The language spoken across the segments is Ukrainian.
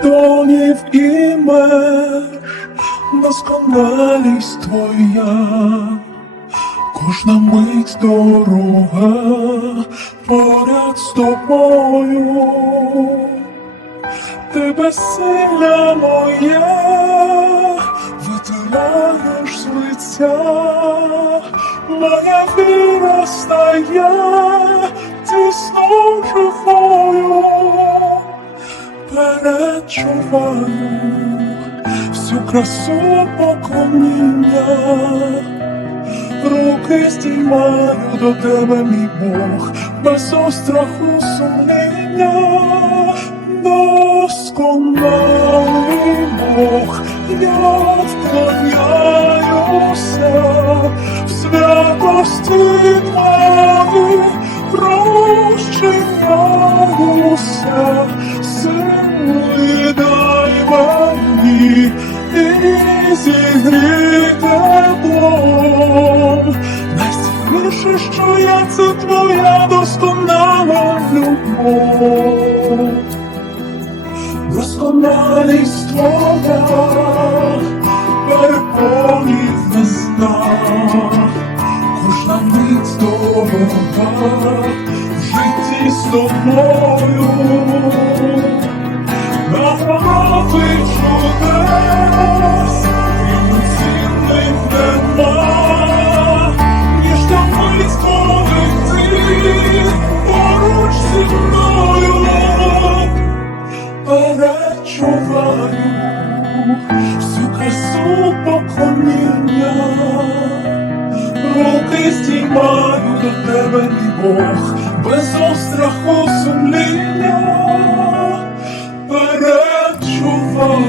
кордонів і меж, досконалість твоя, кожна мить дорога поряд з тобою, ти безсилля моє, витираєш з лиця, моя віра стає тісно живою перечуваю всю красу поклоніння, руки здіймаю до тебе, мій Бог, без остраху сумління, досконалий Бог, я твоя досконала любов. Досконалість твоя переповнів весна, кожна мить дорога в житті з тобою, поклоніння, руки стіймаю до тебе, мій Бог, без остраху сумління, перечуваю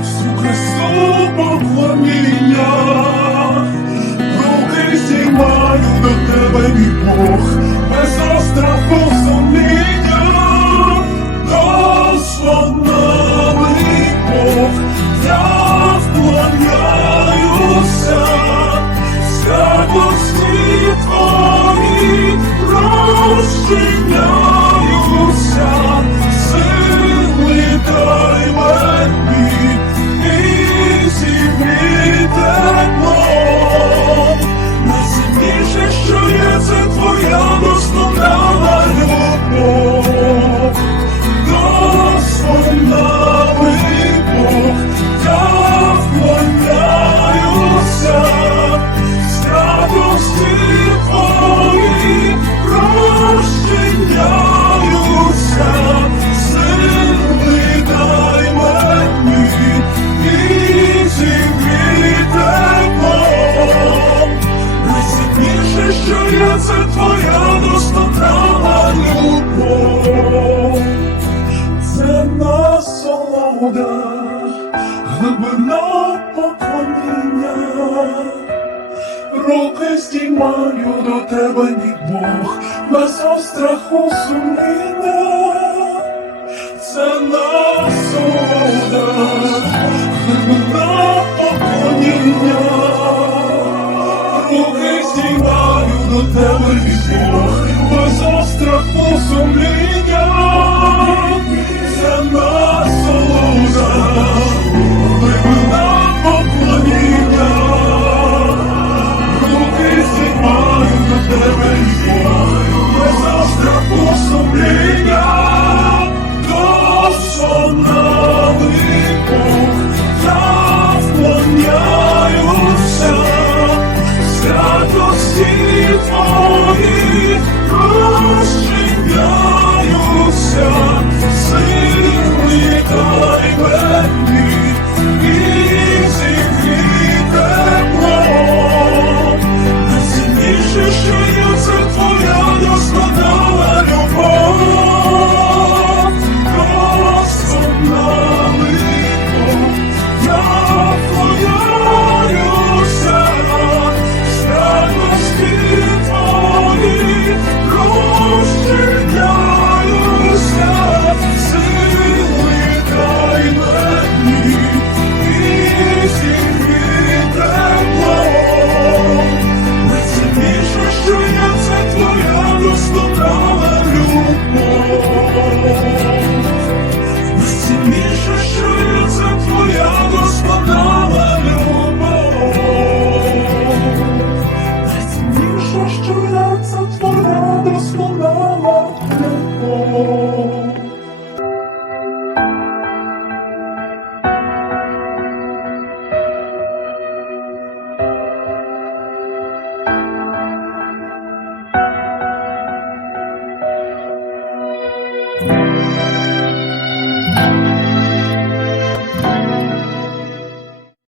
всю красу поклоніння, руки стіймаю до тебе, мій Бог, без остраху ocean. No. Насолода, глибина поклоніння. Руки стіймаю до тебе, мій Бог, без остраху сумління. Це насолода, глибина поклоніння. Руки стіймаю до тебе,